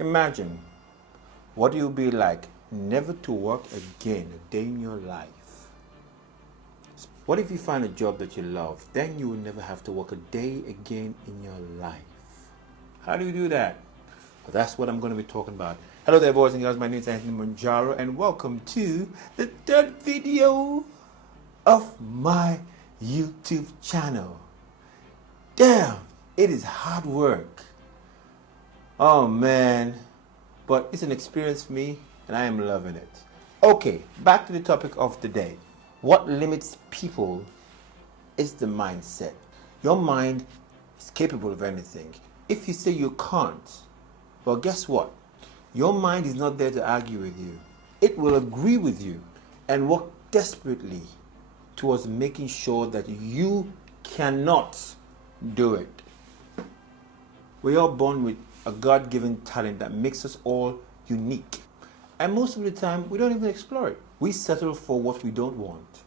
Imagine what it would be like never to work again a day in your life. What if you find a job that you love? Then you will never have to work a day again in your life. How do you do that? Well, that's what I'm going to be talking about. Hello there, boys and girls. My name is Thinking Monjaro, and welcome to the third video of my YouTube channel. Damn, it is hard work. Oh man, but it's an experience for me, and I am loving it. Okay, back to the topic of the day. What limits people is the mindset. Your mind is capable of anything. If you say you can't, well, guess what? Your mind is not there to argue with you. It will agree with you and work desperately towards making sure that you cannot do it. We are born with a God-given talent that makes us all unique. And most of the time, we don't even explore it. We settle for what we don't want.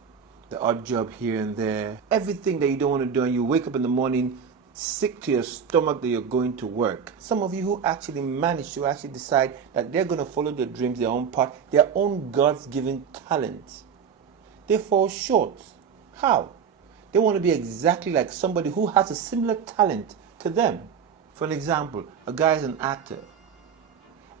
The odd job here and there. Everything that you don't want to do, and you wake up in the morning sick to your stomach that you're going to work. Some of you who actually manage to actually decide that they're going to follow their dreams, their own path, their own God's-given talent, they fall short. How? They want to be exactly like somebody who has a similar talent to them. For an example, a guy is an actor,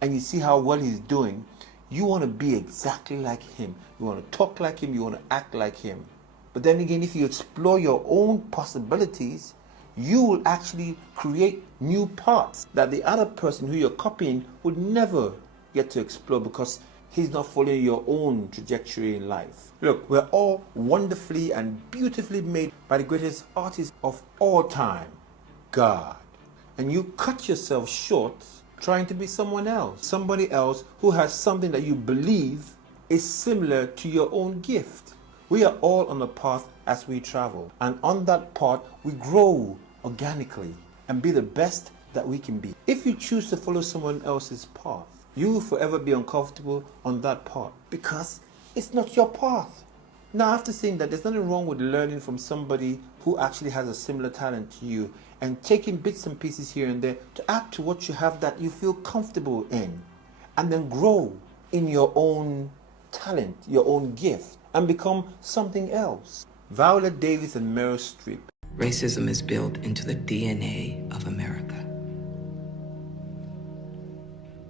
and you see how well he's doing. You want to be exactly like him. You want to talk like him. You want to act like him. But then again, if you explore your own possibilities, you will actually create new parts that the other person who you're copying would never get to explore because he's not following your own trajectory in life. Look, we're all wonderfully and beautifully made by the greatest artist of all time, God. And you cut yourself short trying to be someone else. Somebody else who has something that you believe is similar to your own gift. We are all on a path as we travel. And on that path, we grow organically and be the best that we can be. If you choose to follow someone else's path, you will forever be uncomfortable on that path because it's not your path. Now, after saying that, there's nothing wrong with learning from somebody who actually has a similar talent to you and taking bits and pieces here and there to add to what you have that you feel comfortable in, and then grow in your own talent, your own gift, and become something else. Viola Davis and Meryl Streep. Racism is built into the DNA of America.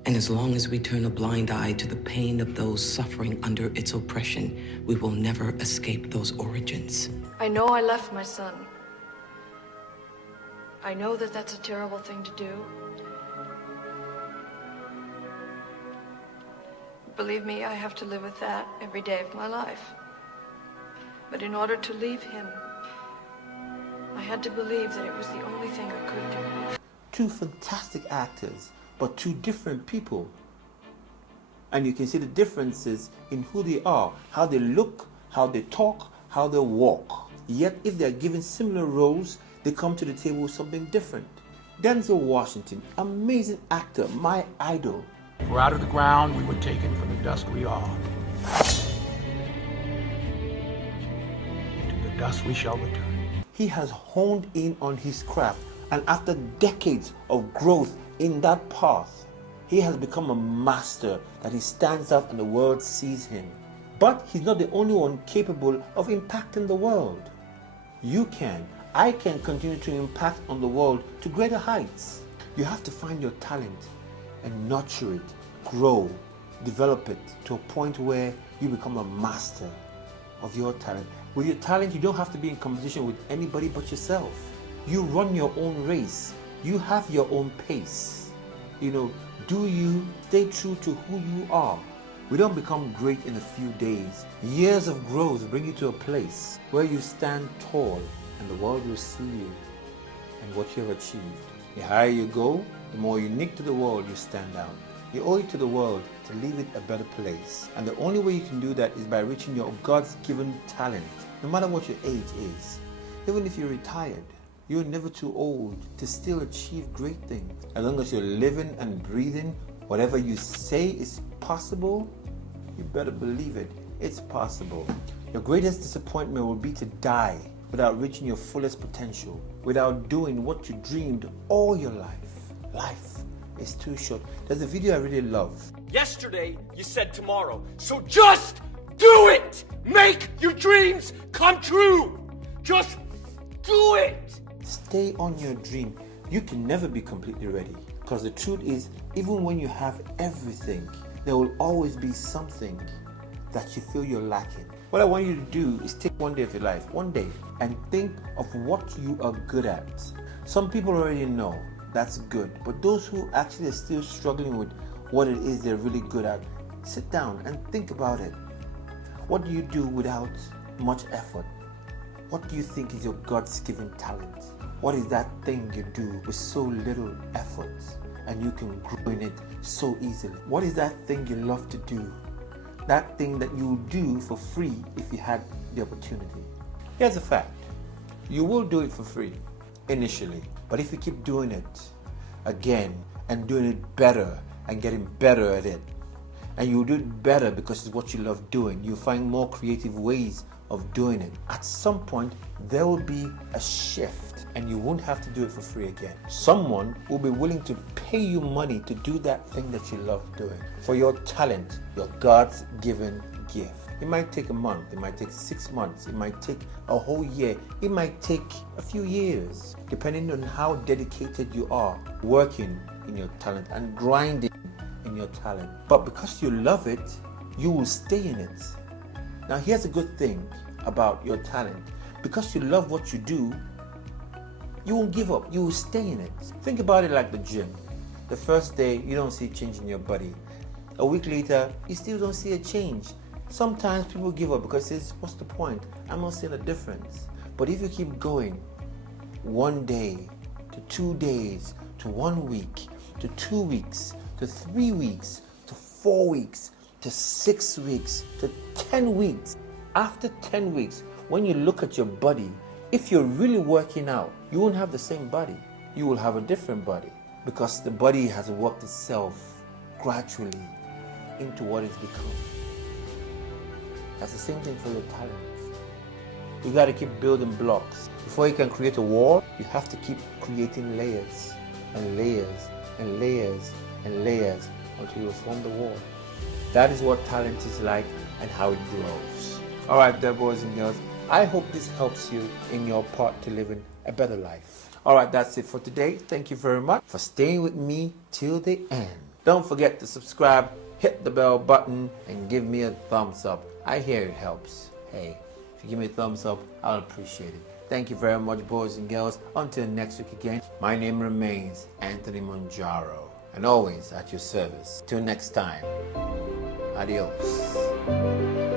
And as long as we turn a blind eye to the pain of those suffering under its oppression, we will never escape those origins. I know I left my son. I know that that's a terrible thing to do. Believe me, I have to live with that every day of my life. But in order to leave him, I had to believe that it was the only thing I could do. Two fantastic actors, but two different people. And you can see the differences in who they are, how they look, how they talk, how they walk. Yet if they are given similar roles, they come to the table with something different. Denzel Washington, amazing actor, my idol. We're out of the ground, we were taken from the dust we are. To the dust we shall return. He has honed in on his craft, and after decades of growth in that path, he has become a master that he stands out and the world sees him. But he's not the only one capable of impacting the world. You can, I can continue to impact on the world to greater heights. You have to find your talent and nurture it, grow, develop it to a point where you become a master of your talent. With your talent, you don't have to be in competition with anybody but yourself. You run your own race. You have your own pace. Do you stay true to who you are? We don't become great in a few days. Years of growth bring you to a place where you stand tall and the world will see you and what you have achieved. The higher you go, the more unique to the world you stand out. You owe it to the world to leave it a better place. And the only way you can do that is by reaching your God's given talent, no matter what your age is. Even if you're retired, you're never too old to still achieve great things. As long as you're living and breathing, whatever you say is possible, you better believe it. It's possible. Your greatest disappointment will be to die without reaching your fullest potential, without doing what you dreamed all your life. Life is too short. There's a video I really love. Yesterday, you said tomorrow. So just do it! Make your dreams come true! Just do it! Stay on your dream. You can never be completely ready. Because the truth is, even when you have everything, there will always be something that you feel you're lacking. What I want you to do is take one day of your life, one day, and think of what you are good at. Some people already know that's good, but those who actually are still struggling with what it is they're really good at, sit down and think about it. What do you do without much effort? What do you think is your God's given talent? What is that thing you do with so little effort and you can grow in it so easily? What is that thing you love to do? That thing that you would do for free if you had the opportunity. Here's a fact. You will do it for free initially, but if you keep doing it again and doing it better and getting better at it, and you'll do it better because it's what you love doing, you'll find more creative ways of doing it. At some point, there will be a shift and you won't have to do it for free again. Someone will be willing to pay you money to do that thing that you love doing. For your talent, your God's given gift. It might take a month, it might take 6 months, it might take a whole year, it might take a few years, depending on how dedicated you are working in your talent and grinding in your talent. But because you love it, you will stay in it. Now here's a good thing about your talent. Because you love what you do, you won't give up. You will stay in it. Think about it like the gym. The first day, you don't see change in your body. A week later, you still don't see a change. Sometimes people give up because it's, what's the point? I'm not seeing a difference. But if you keep going, 1 day to 2 days to 1 week to 2 weeks to 3 weeks to 4 weeks to 6 weeks to 10 weeks. After 10 weeks, when you look at your body, if you're really working out, you won't have the same body. You will have a different body because the body has worked itself gradually into what it's become. That's the same thing for your talents. You got to keep building blocks. Before you can create a wall, you have to keep creating layers and layers and layers and layers until you form the wall. That is what talent is like and how it grows. All right, there, boys and girls. I hope this helps you in your part to living a better life. All right, that's it for today. Thank you very much for staying with me till the end. Don't forget to subscribe, hit the bell button, and give me a thumbs up. I hear it helps. Hey, if you give me a thumbs up, I'll appreciate it. Thank you very much, boys and girls. Until next week again, my name remains Anthony Monjaro, and always at your service. Till next time, adios.